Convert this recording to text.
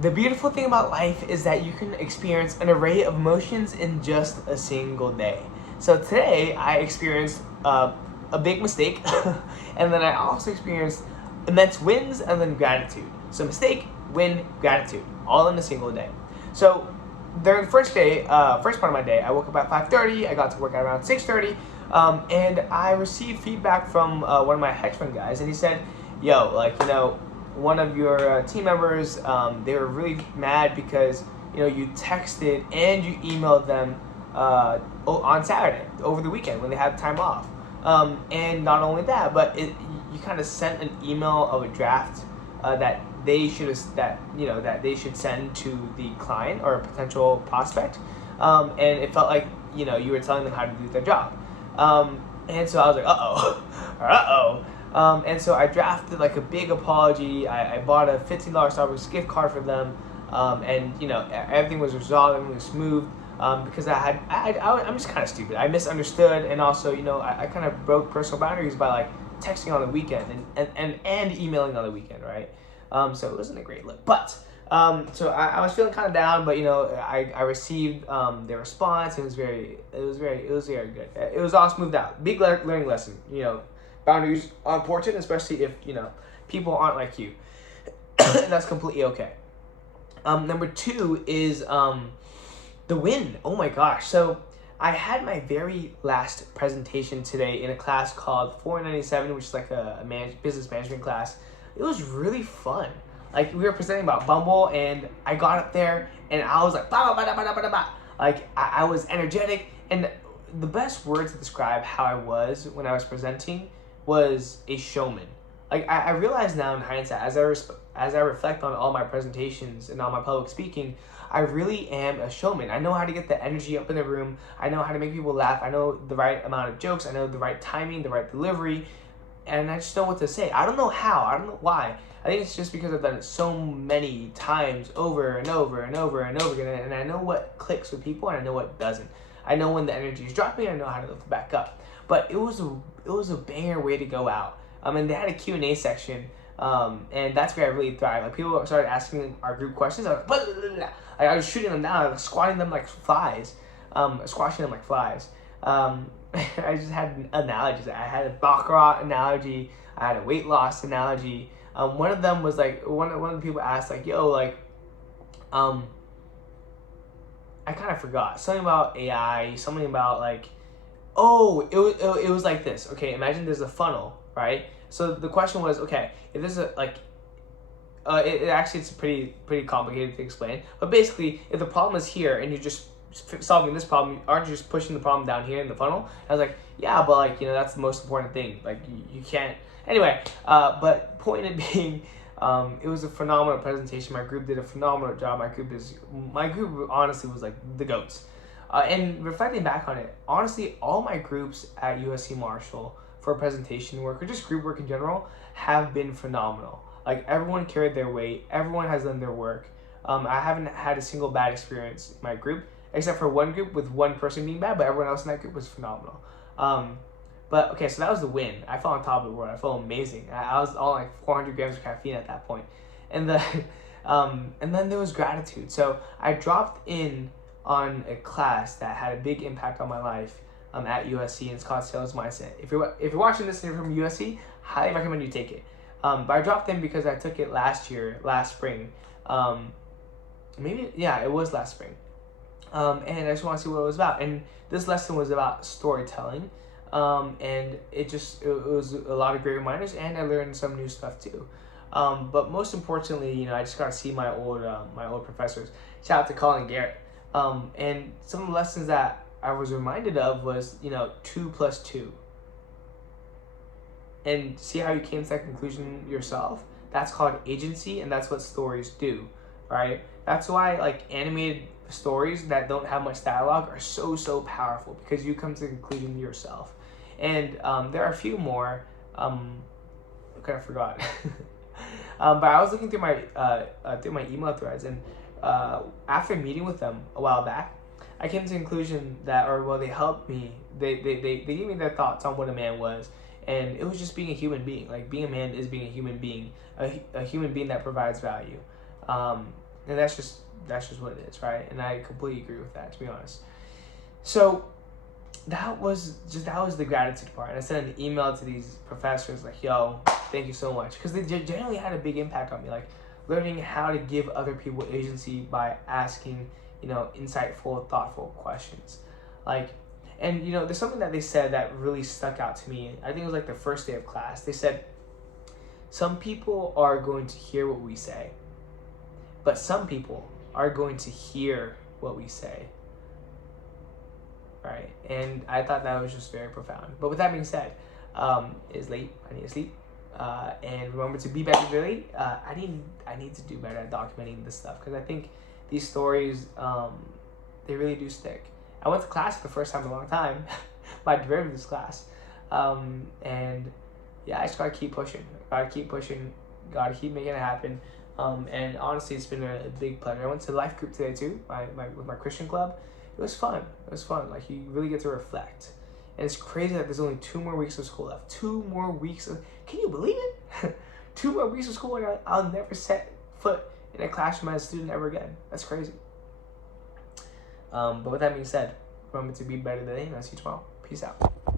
The beautiful thing about life is that you can experience an array of emotions in just a single day. So today I experienced a big mistake, and then I also experienced immense wins and then gratitude. So mistake, win, gratitude, all in a single day. So during the first part of my day, I woke up at 5:30. I got to work at around 6:30, and I received feedback from one of my hedge fund guys, and he said, "Yo, one of your team members, they were really mad because you texted and you emailed them on Saturday over the weekend when they had time off, and not only that, but you kind of sent an email of a draft that they should send to the client or a potential prospect, and it felt like you were telling them how to do their job, and so I was like, and so I drafted like a big apology. I bought a $15 Starbucks gift card for them, and everything was resolved, everything was smooth, because I'm just kind of stupid. I misunderstood, and also I kind of broke personal boundaries by like texting on the weekend and emailing on the weekend, right? So it wasn't a great look, but so I was feeling kind of down, but I received their response. It was very good. It was all smoothed out. Big learning lesson. Boundaries are important, especially if people aren't like you. That's completely okay. Number 2 is the win. Oh my gosh! So I had my very last presentation today in a class called 497, which is like a business management class. It was really fun. Like, we were presenting about Bumble, and I got up there and I was like, bah, bah, bah, bah, bah, bah, bah. Like I was energetic, and the best word to describe how I was when I was presenting was a showman. Like I realize now in hindsight, as I reflect on all my presentations and all my public speaking, I really am a showman. I know how to get the energy up in the room. I know how to make people laugh. I know the right amount of jokes. I know the right timing, the right delivery, and I just know what to say. I don't know how. I don't know why. I think it's just because I've done it so many times over and over and over and over again, and I know what clicks with people and I know what doesn't. I know when the energy is dropping, I know how to lift it back up. But it was a banger way to go out. And they had a Q&A section, and that's where I really thrived. Like, people started asking our group questions. I was like, blah, blah, blah, blah. Like, I was shooting them down, squashing them like flies. I just had analogies. I had a baccarat analogy. I had a weight loss analogy. One of them was like, one of the people asked like, yo, like, I kind of forgot something about AI, something about like, it was like this. Okay, imagine there's a funnel, right? So the question was, okay, if there's a like, it's pretty complicated to explain, but basically, if the problem is here and you're just solving this problem, aren't you just pushing the problem down here in the funnel? I was like, yeah, but like, that's the most important thing. Like, you can't. Anyway, but point it being, it was a phenomenal presentation. My group did a phenomenal job. My group honestly was like the GOATs. And reflecting back on it, honestly, all my groups at USC Marshall for presentation work or just group work in general have been phenomenal. Like, everyone carried their weight. Everyone has done their work. I haven't had a single bad experience in my group, except for one group with one person being bad, but everyone else in that group was phenomenal. But okay, so that was the win. I felt on top of the world. I felt amazing. I was on like 400 grams of caffeine at that point. And then there was gratitude. So I dropped in on a class that had a big impact on my life at USC, and it's called Sales Mindset. If you're watching this and you're from USC, highly recommend you take it. But I dropped in because I took it last spring. It was last spring. And I just want to see what it was about. And this lesson was about storytelling. And it was a lot of great reminders, and I learned some new stuff too. But most importantly, I just got to see my old professors. Shout out to Colin and Garrett. And some of the lessons that I was reminded of was, 2 + 2. And see how you came to that conclusion yourself? That's called agency, and that's what stories do, right? That's why like animated stories that don't have much dialogue are so powerful, because you come to the conclusion yourself. And there are a few more. I kind of forgot. But I was looking through my email threads, and after meeting with them a while back, I came to the conclusion that, they helped me. They gave me their thoughts on what a man was, and it was just being a human being. Like, being a man is being a human being, a human being that provides value. And that's just what it is, right? And I completely agree with that, to be honest. So that was the gratitude part. And I sent an email to these professors like, yo, thank you so much, because they generally had a big impact on me, like learning how to give other people agency by asking, insightful, thoughtful questions. Like, and there's something that they said that really stuck out to me. I think it was like the first day of class. They said, some people are going to hear what we say, but some people are going to hear what we say. Right? And I thought that was just very profound. But with that being said, it is late. I need to sleep. And remember to be better really. I need to do better at documenting this stuff, because I think these stories, they really do stick. I went to class for the first time in a long time, my derivatives class. And yeah, I just gotta keep pushing. Gotta keep making it happen. And honestly, it's been a big pleasure. I went to life group today too, with my Christian club. It was fun. Like, you really get to reflect. And it's crazy that there's only 2 more weeks of school left. 2 more weeks can you believe it? 2 more weeks of school, and I'll never set foot in a classroom as a student ever again. That's crazy. But with that being said, remember to be better today, and I'll see you tomorrow. Peace out.